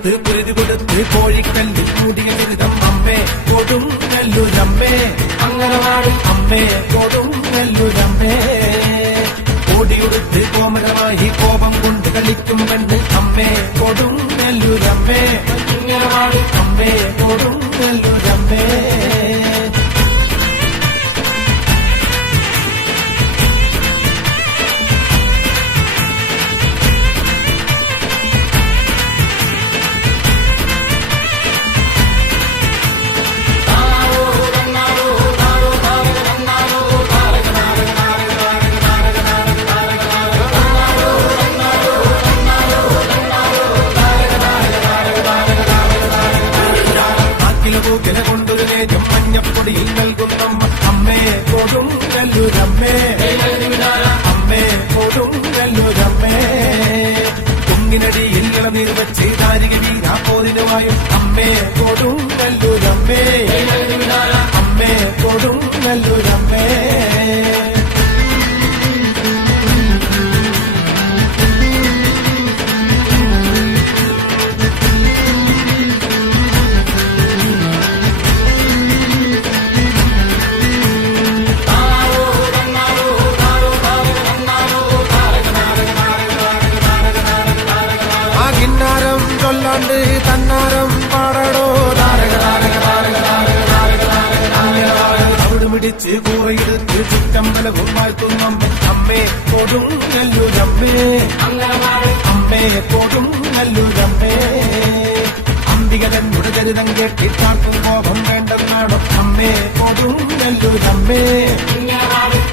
പൊടിയെടുത്ത് പൊരുതി കൊടുത്ത് കോഴിക്കല്ലിൽ മൂടിയ ദുരിതം അമ്മേ കൊടുങ്ങല്ലൂരമ്മേ അംഗനവാടി അമ്മേ കൊടുങ്ങല്ലൂരമ്മേ ഓടിയുടുത്ത് കോമരമായി കോപം കൊണ്ട് കളിക്കും പെണ്ണ് അമ്മേ കൊടുങ്ങല്ലൂരമ്മേ അംഗനവാടി അമ്മേ കൊടുങ്ങല്ലൂരമ്മേ കൊണ്ടൊരു നേരം മഞ്ഞപ്പൊടിയിൽ നൽകുന്നമ്മ അമ്മേ കൊടുങ്ങല്ലൂരമ്മേ അമ്മേ കൊടുങ്ങല്ലൂരമ്മേ കുങ്ങിനടിയിൽ ഇളനീർ വെച്ച് നാരിക വീരാപ്പോതിനുമായും അമ്മേ കൊടുങ്ങല്ലൂരമ്മേ അമ്മേ കൊടുങ്ങല്ലൂരമ്മേ ൊല്ലാണ്ട് തന്നാരം പാടടോ അവിടുമിടിച്ച് കൂറയെടുത്ത് ചുറ്റമ്പലവും വാഴ്ത്തുന്ന അമ്മേ കൊടുങ്ങല്ലൂരമ്മേ അമ്മേ കൊടുങ്ങല്ലൂരമ്മേ അംബികതന്നുടെ ചരിതം കേട്ടിട്ടാർക്കും കോപം വേണ്ടെന്നാണോ അമ്മേ കൊടുങ്ങല്ലൂരമ്മേ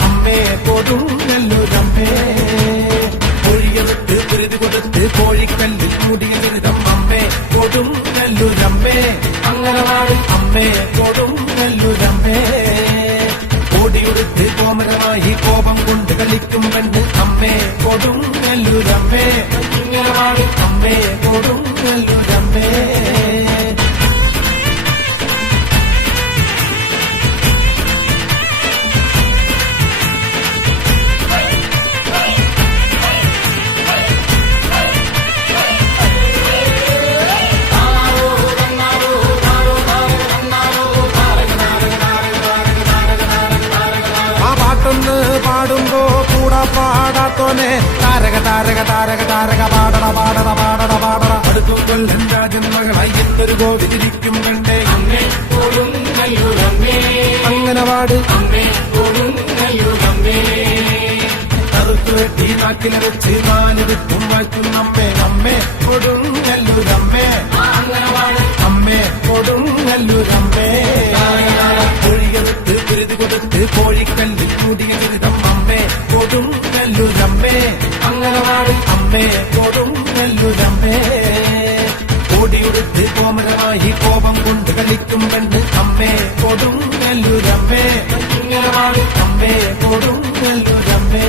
അമ്മേ കൊടുങ്ങല്ലൂരമ്മേ കോഴിയെടുത്ത് പൊരുതി കൊടുത്ത് കോഴിക്കല്ലിൽ മൂടിയ ദുരിതം അമ്മേ കൊടുങ്ങല്ലൂരമ്മേ അംഗനവാടി അമ്മേ കൊടുങ്ങല്ലൂരമ്മേ ഓടിയുടുത്ത് കോമരമായി കോപം കൊണ്ട് കളിക്കും പെണ്ണ് അമ്മേ കൊടുങ്ങല്ലൂരമ്മേ അംഗനവാടി അമ്മേ കൊടുങ്ങല്ലൂരമ്മേ പാടുമ്പോ കൂടാ പാടാത്തോനെ താരക താരക താരക താരക പാടട പാടട പാടട പാടട അടുത്തു കൊല്ലം രാജന്മകളായി എന്നൊരു കോവിലിരിക്കും കണ്ടേ അമ്മേ കൊടുങ്ങല്ലൂരമ്മേ അംഗനവാട് അമ്മേ കൊടുങ്ങല്ലൂരമ്മേ കറുത്തു വെട്ടി നാക്കിലെ വെച്ച് നാലിരുത്തും വാഴ്ത്തുന്നമ്മേ അമ്മേ കൊടുങ്ങല്ലൂരമ്മേ അംഗനവാട് അമ്മേ കൊടുങ്ങല്ലൂരമ്മേ കോഴിയെടുത്ത് പൊരുതി കൊടുത്ത് കോഴിക്കല്ലിൽ മൂടിയ ദുരിതം അമ്മേ കൊടുങ്ങല്ലൂരമ്മേ അംഗനവാടി അമ്മേ കൊടുങ്ങല്ലൂരമ്മേ ഓടിയുടുത്ത് കോമരമായി കോപം കൊണ്ട് കളിക്കും പെണ്ണ് അമ്മേ കൊടുങ്ങല്ലൂരമ്മേ അംഗനവാടി അമ്മേ കൊടുങ്ങല്ലൂരമ്മേ